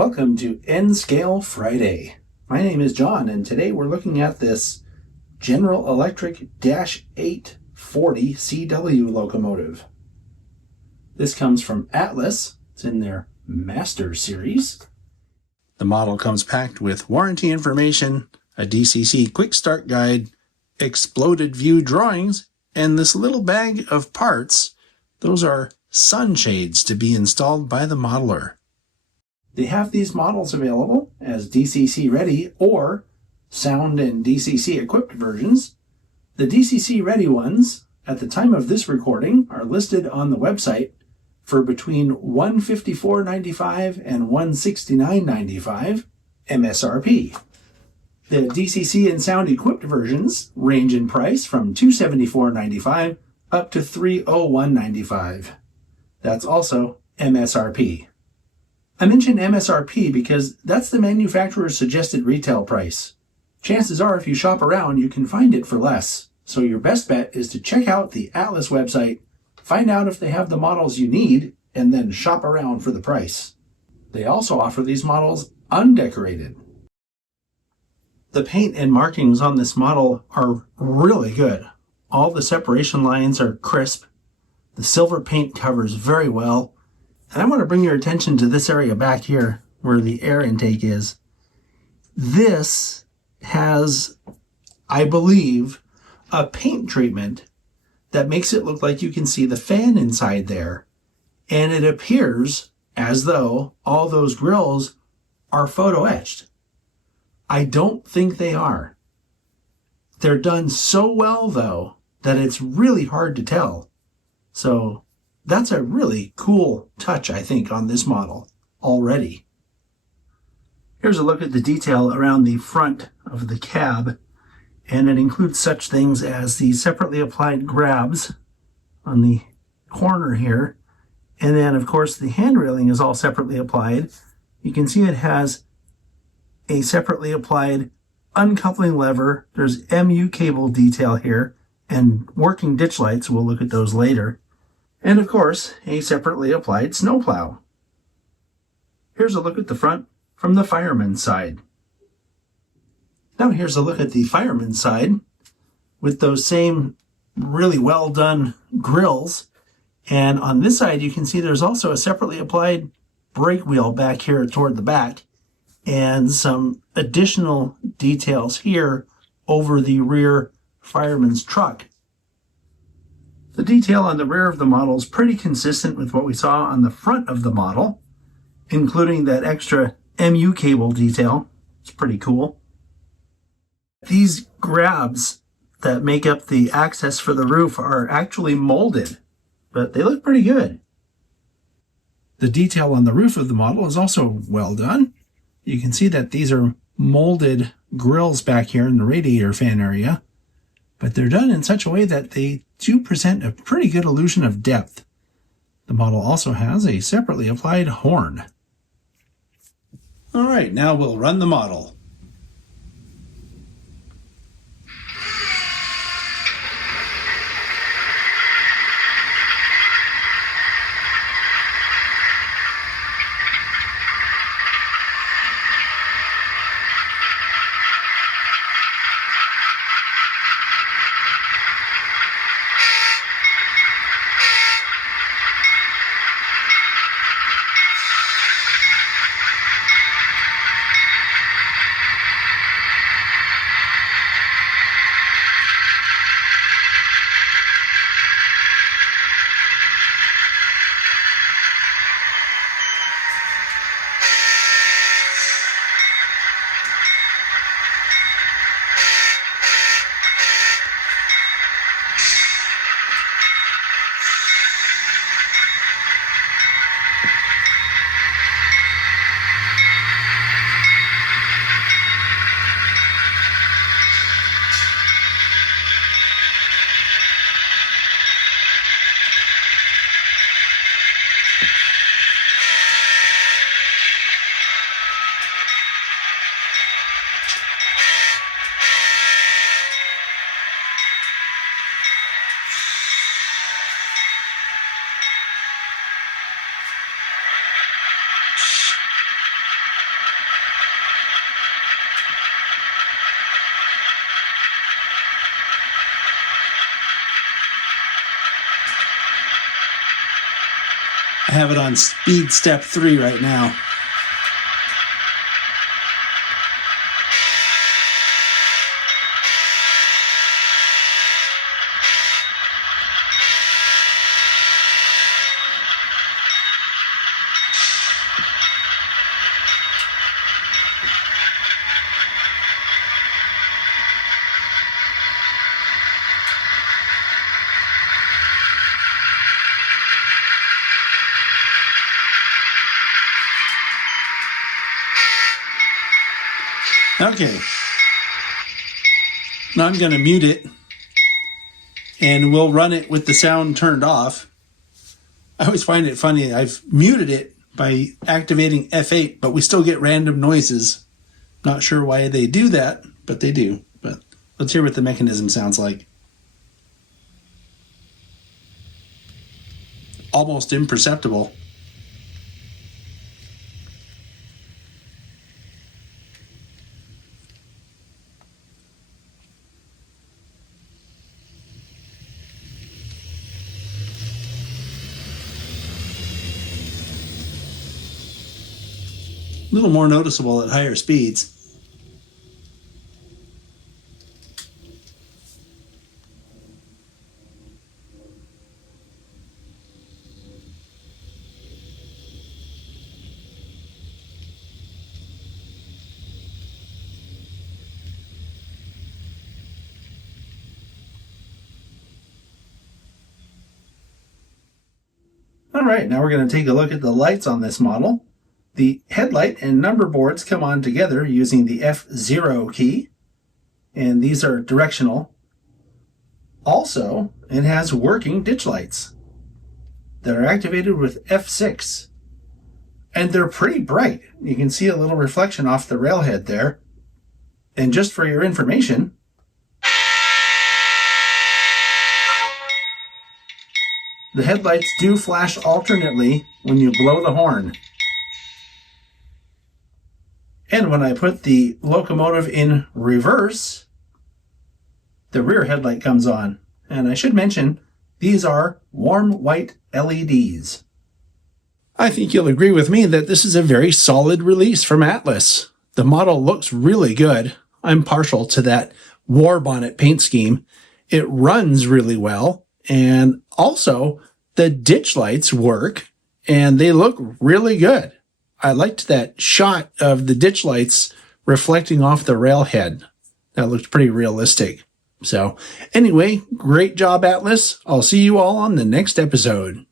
Welcome to N-Scale Friday. My name is John, and today we're looking at this General Electric -840 CW locomotive. This comes from Atlas. It's in their Master Series. The model comes packed with warranty information, a DCC quick start guide, exploded view drawings, and this little bag of parts. Those are sunshades to be installed by the modeler. They have these models available as DCC ready or sound and DCC equipped versions. The DCC ready ones, at the time of this recording, are listed on the website for between $154.95 and $169.95 MSRP. The DCC and sound equipped versions range in price from $274.95 up to $301.95. That's also MSRP. I mention MSRP because that's the manufacturer's suggested retail price. Chances are if you shop around, you can find it for less. So your best bet is to check out the Atlas website, find out if they have the models you need, and then shop around for the price. They also offer these models undecorated. The paint and markings on this model are really good. All the separation lines are crisp. The silver paint covers very well. And I want to bring your attention to this area back here where the air intake is. This has, I believe, a paint treatment that makes it look like you can see the fan inside there. And it appears as though all those grills are photo etched. I don't think they are. They're done so well, though, that it's really hard to tell. So that's a really cool touch, I think, on this model already. Here's a look at the detail around the front of the cab, and it includes such things as the separately applied grabs on the corner here, and then, of course, the hand railing is all separately applied. You can see it has a separately applied uncoupling lever. There's MU cable detail here, and working ditch lights. We'll look at those later. And of course, a separately applied snowplow. Here's a look at the front from the fireman's side. Now here's a look at the fireman's side with those same really well done grills. And on this side, you can see there's also a separately applied brake wheel back here toward the back and some additional details here over the rear fireman's truck. The detail on the rear of the model is pretty consistent with what we saw on the front of the model, including that extra MU cable detail. It's pretty cool. These grabs that make up the access for the roof are actually molded, but they look pretty good. The detail on the roof of the model is also well done. You can see that these are molded grills back here in the radiator fan area, but they're done in such a way that they do present a pretty good illusion of depth. The model also has a separately applied horn. All right, now we'll run the model. I have it on speed step 3 right now. Okay, now I'm going to mute it, and we'll run it with the sound turned off. I always find it funny. I've muted it by activating F8, but we still get random noises. Not sure why they do that, but they do. But let's hear what the mechanism sounds like. Almost imperceptible. A little more noticeable at higher speeds. All right, now we're going to take a look at the lights on this model. The headlight and number boards come on together using the F0 key, and these are directional. Also, it has working ditch lights that are activated with F6, and they're pretty bright. You can see a little reflection off the railhead there. And just for your information, the headlights do flash alternately when you blow the horn. And when I put the locomotive in reverse, the rear headlight comes on. And I should mention, these are warm white LEDs. I think you'll agree with me that this is a very solid release from Atlas. The model looks really good. I'm partial to that Warbonnet paint scheme. It runs really well. And also, the ditch lights work, and they look really good. I liked that shot of the ditch lights reflecting off the railhead. That looked pretty realistic. So anyway, great job, Atlas. I'll see you all on the next episode.